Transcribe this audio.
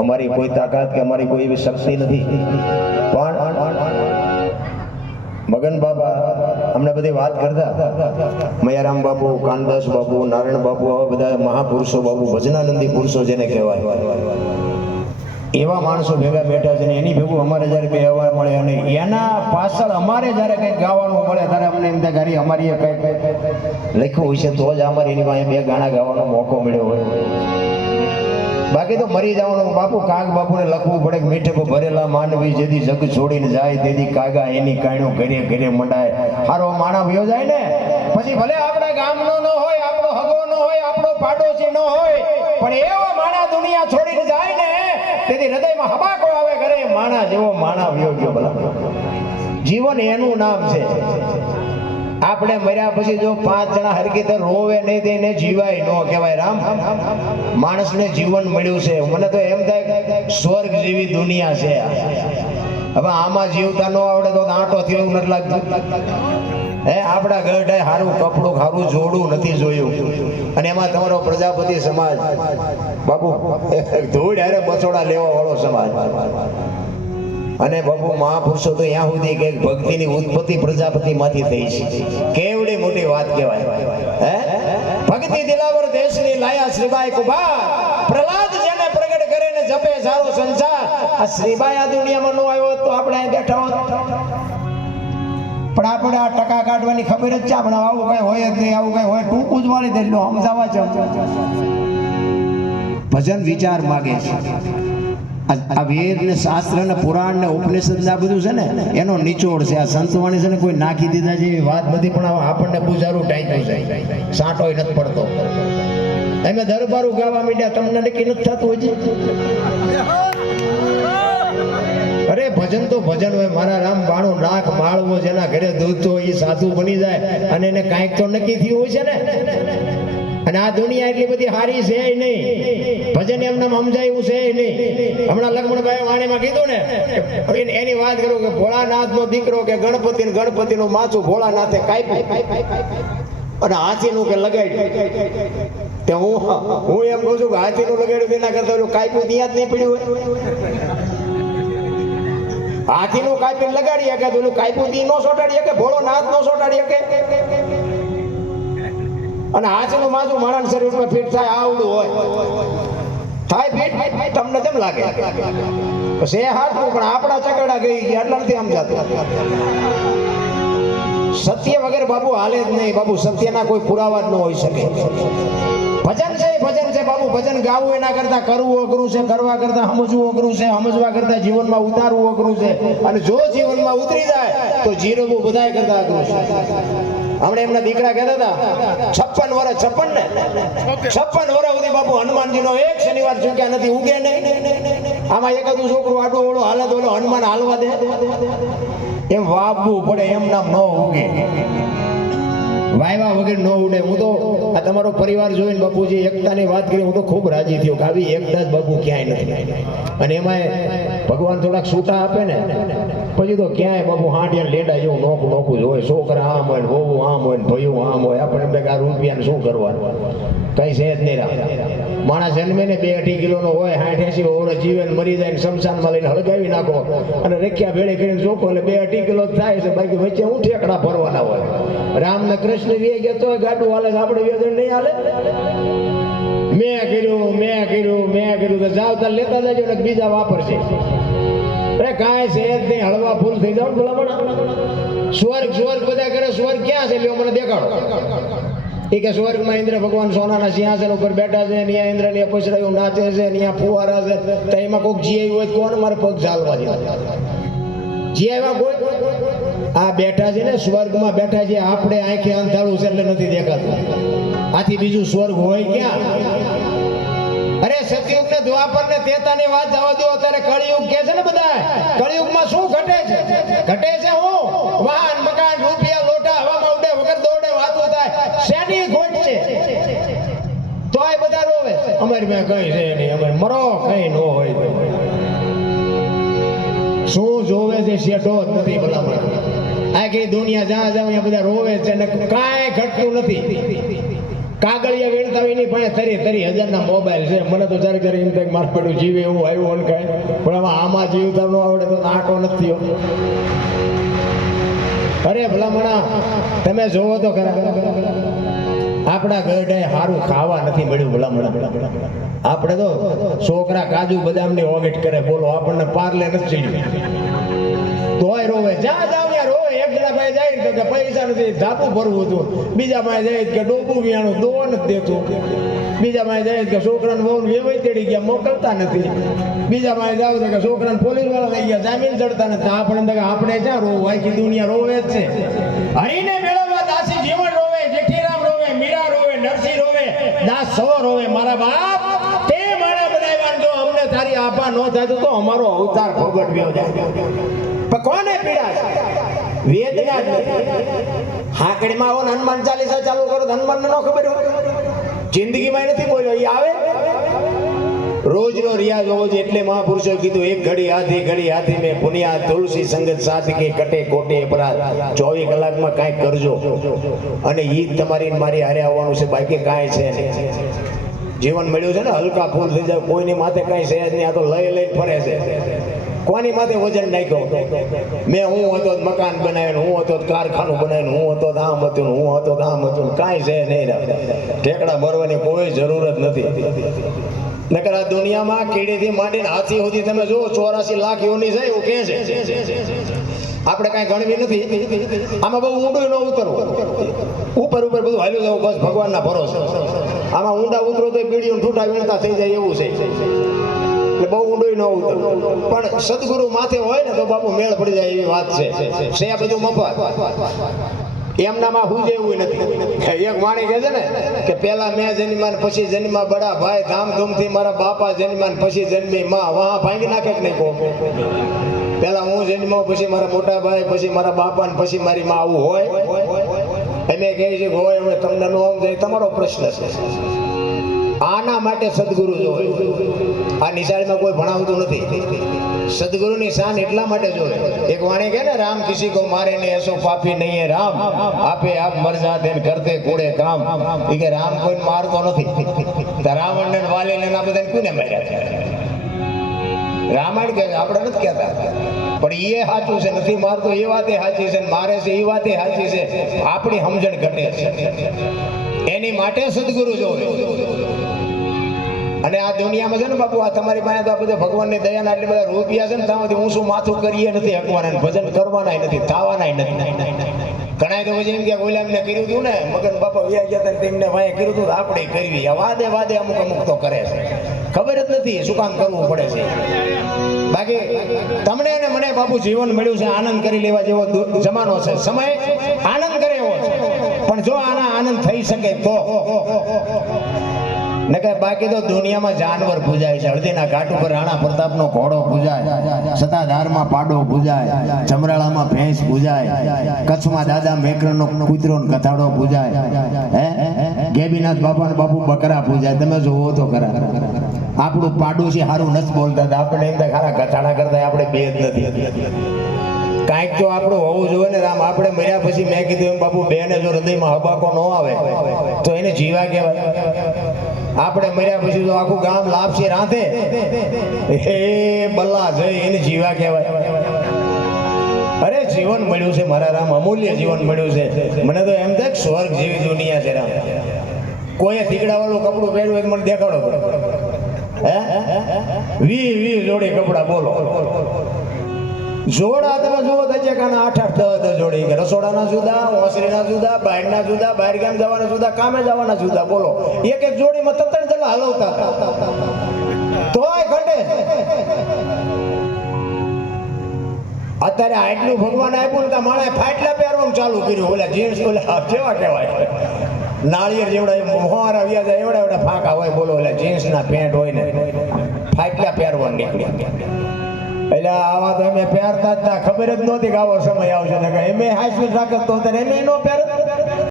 અમારી કોઈ તાકાત કે અમારી કોઈ એવી શક્તિ નથી, પણ મગન બાબા અમને બધી વાત કરતા, મયારામ બાપુ, કાનદાસ બાપુ, નારાયણ બાપુ, આવા બધા મહાપુરુષો બાપુ, ભજનાનંદી પુરુષો જેને કહેવાય, એવા માણસો ભેગા બેઠા છે ને એની ભેગું અમારે જ્યારે બે અવાર મળે અને એના પાછળ અમારે જ્યારે કંઈક ગાવાનું મળે ત્યારે અમને એમ થાય કે અમારી કંઈક લખ્યું હોય છે તો જ અમારે એની પાસે બે ગાણા ગાવાનો મોકો મળ્યો હોય, બાકી તો મરી જવાનું. બાપુ કાગ બાપુને લખવું પડે કે મીઠે ભરેલા માનવી જેથી જગ છોડીને જાય તેથી કાગા એની કાણ્યો ઘરે ઘરે મંડાય. હારો માણા વયો જાય ને પછી ભલે આપણા ગામનો ન હોય, આપણો હગો ન હોય, આપણો પાડોશી ન હોય, પણ એવો માણા દુનિયા છોડીને જાય ને તેથી હૃદયમાં હબાકો આવે ઘરે માણા જેવો માણા વયો ગયો. ભલા જીવન એનું નામ છે. આપણે મર્યા પછી જો 5 જણા હરકીતે રોવે નહીં દઈને જીવાય ન કહેવાય. રામ માણસને જીવન મળ્યું છે, મને તો એમ થાય સ્વર્ગ જેવી દુનિયા છે. હવે આમાં જીવતા ન આવડે તો આંટો થયો એવું નથી લાગતું. હે આપણા ગઢે સારું કપડું, સારું જોડું નથી જોયું, અને એમાં તમારો પ્રજાપતિ સમાજ બાપુ ધૂળ હારે બસોડા લેવા વાળો સમાજ. અને બાપુ મહાપુરુષો તો ત્યાં સુધી કે ભક્તિની ઉત્પત્તિ પ્રજાપતિ માંથી થઈ છે. કેવડી મોટી વાત કહેવાય. હે ભક્તિ દિલાવર દેશની લાયા શ્રીબાઈ કુબાર, પ્રહલાદ જેને પ્રગટ કરે ને જપે સારો સંસાર. આ શ્રીબાઈ આ દુનિયામાં નો આવ્યો તો આપણે અહીં બેઠા હોત, પણ આપણે આ ટકા કાઢવાની ખબર જ છે. આપણે આવું કઈ હોય જ નહીં, આવું કઈ હોય ટૂંકું જ વાળી દે સમજાવવા છે. ભજન વિચાર માગે છે. આ વેદ ને શાસ્ત્ર ને પુરાણ ને ઉપનિષદ ને આ બધું છે ને એનો નિચોડ છે. આ સંતવાણી છે ને કોઈ નાખી દીધા જેવી વાત બધી, પણ આપણને પૂજારું ટાઈમ જાય, સાંટોય નથી પડતો. અમે દરબારું ગાવા માંડ્યા, તમને નક્કી નથી થતું હજી. અરે ભજન તો ભજન હોય મારા રામ. બાણું નાક માળવો જેના ઘરે દૂધ તો એ સાધુ બની જાય, અને એને કાંઈક તો નક્કી થયું હોય છે ને. અને આ દુનિયા એટલી બધી હારી છે નહીં, ભજન એમને સમજાયું છે નહીં. હમણાં લક્ષ્મણભાઈ વાણીમાં કીધું ને એની વાત કરું કે ભોળાનાથ નો દીકરો કે ગણપતિ નું માથું ભોળાનાથે કાપ્યું અને હાથીનું કે લગાડ્યું. તે હું એમ કહું છું કે હાથીનું લગાડ્યું તેના કરતા કાપ્યું ત્યાં જ નહીં પડ્યું હોય. હાથીનું કાપીને લગાડી શકે, પેલું કાપ્યું તી નો સોટાડી શકે, ભોળોનાથ નો સોટાડી શકે. અને હાથનું માથું માણસ શરીરમાં ફિટ થાય આવડું હોય, થાય ફિટ તમને કેમ લાગે? છે હાથનું, પણ આપણા ચકડા ગઈ ગયા એટલે નથી સમજાતું. સત્ય વગર બાપુ હાલે જ નહીં. બાપુ સત્યના કોઈ પુરાવા જ ન હોઈ શકે. ભજન છે બાપુ. ભજન ગાવું એના કરતા કરવું અઘરું છે, કરવા કરતા સમજવું અઘરું છે, સમજવા કરતા જીવનમાં ઉતારવું અઘરું છે, અને જો જીવનમાં ઉતરી જાય તો જીરવું બધાય કરતા અઘરું છે. હમણાં એમના દીકરા કહેતા હતા 56 વર્ષ 56 વર્ષ સુધી બાપુ હનુમાનજીનો એક શનિવાર ચૂક્યા નથી, ઉગે નહીં. આમાં એકાદું છોકરું આડો ઓળો હાલત ઓલો હનુમાન હાલવા દે એમ વાવવું પડે, એમ નામ ન ઉગે. વાયવા વગર ન ઉડે. હું તો આ તમારો પરિવાર જોઈને બાપુજી એકતાની વાત કરી, હું તો ખૂબ રાજી થયો કે આવી એકતા જ બાપુ ક્યાંય નથી. અને એમાં ભગવાન થોડાક છૂટા આપે ને પછી તો ક્યાંય બાપુ હાંડિયા લેડા જેવું નોખું જ હોય. છોકરા આમ હોય, વહુ આમ હોય, ભયું આમ હોય. આપણે આ રૂપિયાને શું કરવાનું, કઈ છે જ નહીં. માણસ જન્મે ને 2-2.5 કિલોનો હોય, 60-80 વર્ષ જીવે મરી જાય, શમશાનમાં લઈને હળગાવી નાખો અને રેખ્યા ભેળે કરીને ચોખ્ખો એટલે 2-2.5 કિલો થાય છે. બાકી વચ્ચે હું ઠેકડા ભરવાના હોય. રામ ને કૃષ્ણ વે ગયા તો ગાડું હાલે, આપણે વેદન નહીં હાલે. મેં કર્યું તો જાવ તાર લેતા જાજો ને બીજા વાપરશે. અરે કાંઈ છે જ નહીં, હળવા ફૂલ થઈ જાવ. ભલામણ સ્વર્ગ બધા કરે, સ્વર્ગ ક્યાં છે લ્યો મને દેખાડો. એ કે સ્વર્ગમાં ઇન્દ્ર ભગવાન સોનાના સિંહાસન ઉપર બેઠા છે, ત્યાં ઇન્દ્ર ને પછડાયું નાચે છે, ત્યાં ફુવારા છે. તો એમાં કોઈક જી હોય કોણ મારે પગ ચાલવા દે? જી આવ્યા કોઈ? આ બેઠા છે ને સ્વર્ગમાં બેઠા છે. આપણે આંખે અંધારું છે એટલે નથી દેખાતું. આથી બીજું સ્વર્ગ હોય ક્યાં? અરે સતયુગ ને દ્વાપર ને ત્રેતાની વાત જવા દો, અત્યારે કળિયુગ કે છે ને બધા. કળિયુગમાં શું ઘટે છે? હું વાહન મકાન રૂપિયા લોટા હવામાં ઉડે, વગર દોડે વાતો થાય. શેની ખોટ છે? તોય બધા રોવે. અમારી માં કઈ છે નહીં, અમે મરો કઈ ન હોય. શું જોવે છે? શેઠો જ નથી. ભલામણ આખી દુનિયા જ્યાં જાવ ત્યાં બધા રોવે છે ને કાંઈ ઘટતું નથી. કાગળિયા વીણતા હોય એની પાસે તરી 1000 મોબાઈલ છે. મને તો જ્યારે એમ થાય માર પડ્યું જીવે એવું આવ્યું ને કાંઈ, પણ આમાં જીવતા ન આવડે તો આટો નથી થયો. અરે ભલામણા તમે જોવો તો ખરા, આપણા ગરડાએ સારું ખાવા નથી મળ્યું. ભલામણા આપણે તો છોકરા કાજુ બદામની ઓગેટ કરે, બોલો આપણને પાર્લે નથી ચડ્યું તોય રોવે. જ્યાં જાવ ત્યાં રોવે. એક જણા પાસે જાય કે પૈસા નથી, ધાપું ભરવું હતું. બીજા પાસે જાય કે ડોબું વિયાણું દોવા નથી દેતું. બીજા પાસે જાય કે છોકરાને બહુ વેવાઈ તેડી ગયા મોકલતા નથી. બીજા પાસે જાવ તો કે છોકરાને પોલીસ વાળા લઈ ગયા જામીન ચડતા નથી. આપણે ક્યાં રોવું? આખી દુનિયા રોવે જ છે. હરીને મેળવવા દાસી જીવન રોવે, જેઠીરામ રોવે, મીરા રોવે, નરસિંહ રોવે, દાસ સવો રોવે. મારા બાપ તે મારા બનાવ્યા, જો અમને તારી આભા ન થાય તો અમારો અવતાર ભોગવ્યો જાય. પણ કોને પીડા છે? વેદના જ નથી. હાકડીમાં આવો હનુમાન ચાલીસા ચાલુ કરો, હનુમાનને ન ખબર હોય, જિંદગીમાં નથી બોલ્યો. એ આવે રોજનો રિયાઝ હોવો જોઈએ. એટલે મહાપુરુષોએ કીધું, એક ઘડી હાથી મેં પુનિયા તુલસી સંગત સાથ કે કટે કોટે અપરાધ. 24 કલાકમાં કાંઈક કરજો અને ઈ તમારી મારી હારે આવવાનું છે, બાકી કાંઈ છે નહીં. જીવન મળ્યું છે ને હલકા ફૂલ થઈ જાય, કોઈની માથે કાંઈ છે જ નહીં. આ તો લઈ ફરે છે. કોની માથે વજન નાખ્યો? મેં હું હતો મકાન બનાવ્યું, હું હતો કારખાનું બનાવ્યું, હું હતો આમ હતું, હું હતો આમ હતું. કાંઈ છે નહીં. ઠેકડા ભરવાની કોઈ જરૂરત નથી. નકર આ દુનિયામાં કીડીથી માંડીને હાથી સુધી તમે જુઓ 84 લાખ યોની છે એવું કહે છે. આપણે કાંઈ ગણવી નથી. આમાં બહુ ઊંડું ન ઉતરવું, ઉપર બધું હાલ્યું જવું, બસ ભગવાનના ભરોસે. આમાં ઊંડા ઉતરો તો બીડીઓ ઠૂઠા વીણતા થઈ જાય એવું છે. એટલે બહુ ઊંડું ન ઉતરવું. પણ સદગુરુ માથે હોય ને તો બાપુ મેળ પડી જાય એવી વાત છે. આ બધું મફત. એમનામાં હું જેવું નથી. એક વાણી કહે છે ને કે પેલા મેં જન્મ્યા પછી જન્મા બડા ભાઈ, ધામધૂમથી મારા બાપા જન્મ્યા પછી જન્મી માં. વાહ ભાંગી નાખે કે નહીં કહો? પેલા હું જન્મો, પછી મારા મોટા ભાઈ, પછી મારા બાપા ને પછી મારી માં. આવું હોય? અમે કહે છે કે હોય. હવે તમને નો આમ જાય તમારો પ્રશ્ન છે. આના માટે સદગુરુ જોવે. આ નિશાળીમાં કોઈ ભણાવતું નથી. સદગુરુની શાન એટલા માટે જોવે. એક વાણી કહે ને, રામ કિસી કો મારે ને એસો પાપી નહીં હે રામ, આપે આપ મર જાતે કરતે કુડે કામ. એ કે રામ કોઈ મારતો નથી. રાવણ ને વાલી ને આ બધાને કોને માર્યા? રામાયણ કહે, આપણે નથી કહેતા. પણ એ સાચું છે, નથી મારતો એ વાતે સાચી છે, મારે છે એ વાતે સાચી છે. આપણી સમજણ ઘટે છે. એની માટે સદગુરુ જોવે. અને આ દુનિયામાં છે ને બાપુ, આ તમારી પાસે તો આ બધા ભગવાનની દયાના એટલે બધા રૂપિયા છે ને, ત્યાંથી ઊંચું માથું કરીએ નથી હકવાના, ભજન કરવાના નથી, થવાના નથી. ઘણા તો પછી એમ કે ઓલામને કર્યું હતું ને, મગન બાપા વ્યા ગયા હતા તેમને વાંહે કર્યું હતું, આપણે કરવી. વાદે અમુક તો કરે છે. ખબર જ નથી શું કામ કરવું પડે છે. બાકી તમને અને મને બાપુ જીવન મળ્યું છે, આનંદ કરી લેવા જેવો જમાનો છે, સમય આનંદ કરે એવો છે. પણ જો આના આનંદ થઈ શકે તો, નકર બાકી તો દુનિયામાં જાનવર પૂજાય છે. હળદીના ઘાટ ઉપર રાણા પ્રતાપનો ઘોડો પૂજાય, સતાધારમાં પાડો પૂજાય, જમરાળામાં ભેંસ પૂજાય, કચ્છમાં દાદા મેકરણનો કૂતરો ને કથાડો પૂજાય, ગેબીનાથ બાપાને બાપુ બકરા પૂજાય. તમે જોવો તો ખરા. આપણું પાડોશી સારું નથી બોલતા, આપણે એમ ખારા કથાડા કરતા આપણે બે જ નથી. કાંઈક તો આપણું હોવું જોઈએ ને રામ. આપણે મર્યા પછી મેં કીધું એમ બાપુ, બેને જો હૃદયમાં હબાકો ન આવે તો એને જીવા કહેવાય. આપણે મર્યા પછી તો આખું ગામ લાપસી રાંધે, એ બલ્લા જઈ એને જીવા કહેવાય. અરે જીવન મળ્યું છે મારા રામ, અમૂલ્ય જીવન મળ્યું છે. મને તો એમ થાય સ્વર્ગ જેવી દુનિયા છે રામ. કોઈ થીગડા વાળું કપડું પહેર્યું હોય મને દેખાડો. 20 જોડી કપડા બોલો. જોડા તમે જુઓ તો 8-10 જોડી. રસોડાના જુદા, ઓસરીના જુદા, બહારના જુદા, બહાર ગામ જવાના જુદા, કામે જવાના જુદા. બોલો એક જોડીમાં 3 જણા હલવતા તોય ઘટે. અત્યારે આટલું ભગવાન આપ્યું ને, માણે ફાટલા પહેરવાનું ચાલુ કર્યું. ઓલા જીન્સ ઓલા કેવા કહેવાય, નાળિયેર જેવડા મોહાર આવ્યા જાય એવડા ફાંકા હોય. બોલો ઓલા જીન્સના પેન્ટ હોય ને, ફાટલા પહેરવાનું નીકળ્યા. એટલે આવા તો અમે પહેરતા જ ના, ખબર જ નહોતી કે આવો સમય આવશે. એમ હાઈસ્પીડ રાખત તો એમ નો પહેર.